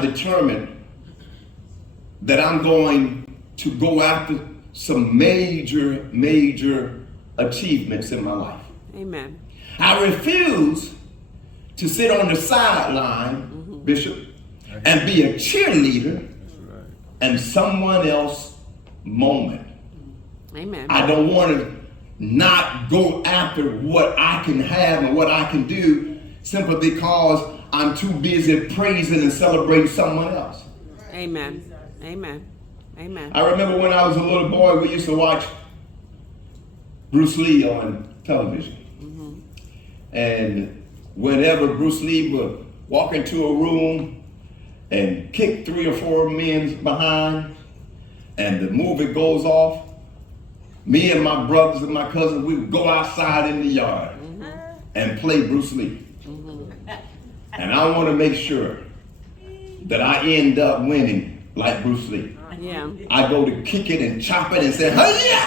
I've determined that I'm going to go after some major achievements in my life. Amen. I refuse to sit on the sideline, Bishop, and be a cheerleader in someone else's moment. Amen. I don't want to not go after what I can have and what I can do simply because I'm too busy praising and celebrating someone else. Amen. Amen. Amen. I remember when I was a little boy, we used to watch Bruce Lee on television. And whenever Bruce Lee would walk into a room and kick 3 or 4 men behind, and the movie goes off, me and my brothers and my cousins, we would go outside in the yard and play Bruce Lee. And I want to make sure that I end up winning like Bruce Lee. Yeah. I go to kick it and chop it and say, hey,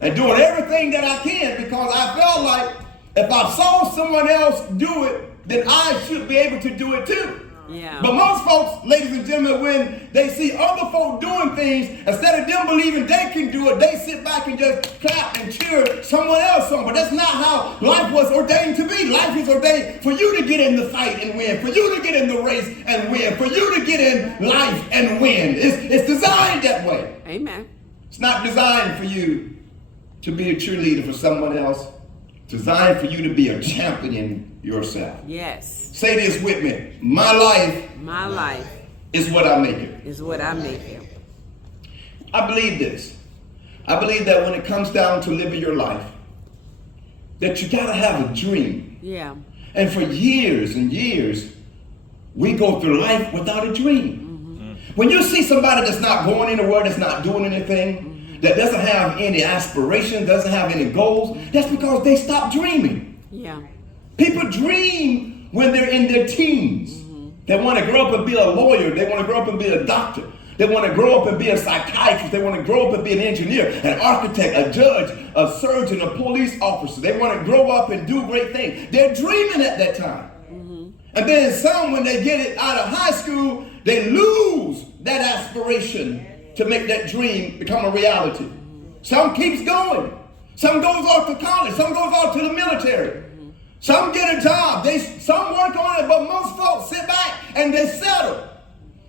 and doing everything that I can, because I felt like if I saw someone else do it, then I should be able to do it too. Yeah. But most folks, ladies and gentlemen, when they see other folk doing things, instead of them believing they can do it, they sit back and just clap and cheer someone else on. But that's not how life was ordained to be. Life is ordained for you to get in the fight and win, for you to get in the race and win, for you to get in life and win. It's designed that way. Amen. It's not designed for you to be a cheerleader for someone else. It's designed for you to be a champion yourself. Yes. Say this with me. My life is what I make it. Is what I make it. I believe this. I believe that when it comes down to living your life, that you gotta have a dream. Yeah. And for years and years, we go through life without a dream. When you see somebody that's not going anywhere, that's not doing anything, that doesn't have any aspirations, doesn't have any goals, that's because they stopped dreaming. Yeah. People dream when they're in their teens. They want to grow up and be a lawyer. They want to grow up and be a doctor. They want to grow up and be a psychiatrist. They want to grow up and be an engineer, an architect, a judge, a surgeon, a police officer. They want to grow up and do great things. They're dreaming at that time. And then some, when they get it out of high school, they lose that aspiration to make that dream become a reality. Some keeps going. Some goes off to college. Some goes off to the military. Some get a job. Some work on it, but most folks sit back and they settle.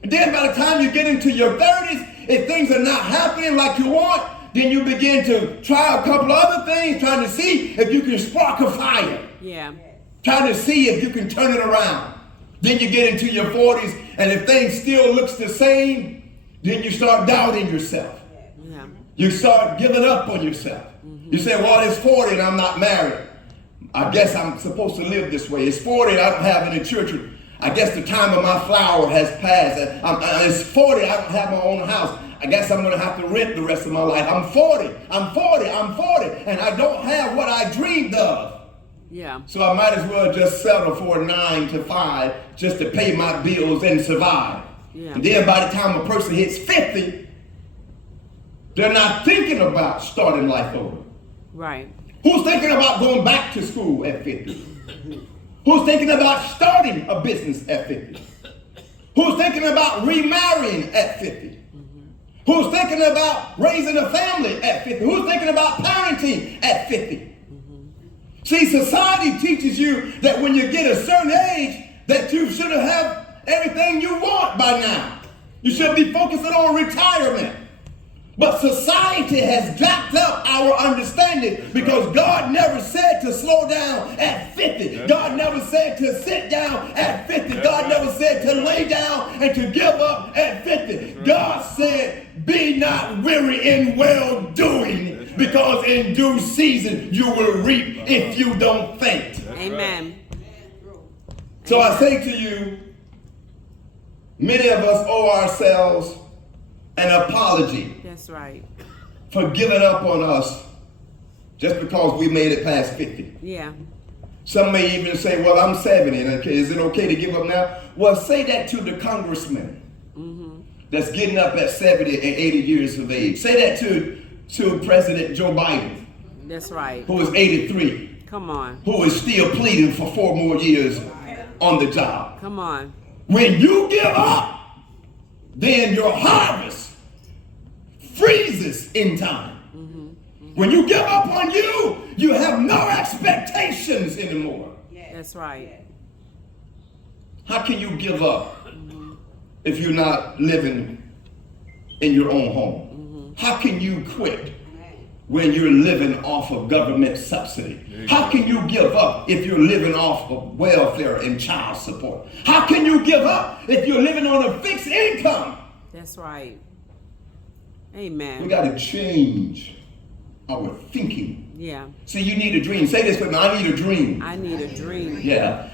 And then by the time you get into your 30s, if things are not happening like you want, then you begin to try a couple other things, trying to see if you can spark a fire. Yeah. Trying to see if you can turn it around. Then you get into your 40s, and if things still looks the same, then you start doubting yourself. Yeah. You start giving up on yourself. You say, well, it's 40 and I'm not married. I guess I'm supposed to live this way. It's 40 and I don't have any children. I guess the time of my flower has passed. It's 40, I don't have my own house. I guess I'm going to have to rent the rest of my life. I'm 40, and I don't have what I dreamed of. Yeah. So I might as well just settle for a 9 to 5 just to pay my bills and survive. Yeah. And then by the time a person hits 50, they're not thinking about starting life over. Right. Who's thinking about going back to school at 50? Who's thinking about starting a business at 50? Who's thinking about remarrying at 50? Who's thinking about raising a family at 50? Who's thinking about parenting at 50? See, society teaches you that when you get a certain age, that you should have everything you want by now. You should be focusing on retirement. But society has jacked up our understanding, because God never said to slow down at 50. God never said to sit down at 50. God never said to lay down and to give up at 50. God said, be not weary in well-doing, because in due season you will reap if you don't faint. Amen. So I say to you, many of us owe ourselves an apology. That's right. For giving up on us just because we made it past 50. Yeah. Some may even say, well, I'm 70, and is it okay to give up now? Well, say that to the congressman that's getting up at 70 and 80 years of age. Say that to President Joe Biden. That's right. Who is 83. Come on. Who is still pleading for 4 more years on the job. Come on. When you give up, then your harvest freezes in time. When you give up on you, you have no expectations anymore. That's right. How can you give up if you're not living in your own home? How can you quit when you're living off of government subsidy? How can you give up if you're living off of welfare and child support? How can you give up if you're living on a fixed income? That's right. We Amen. got to change our thinking. Yeah. See, you need a dream. Say this with me. I need a dream. I need a dream. Yeah.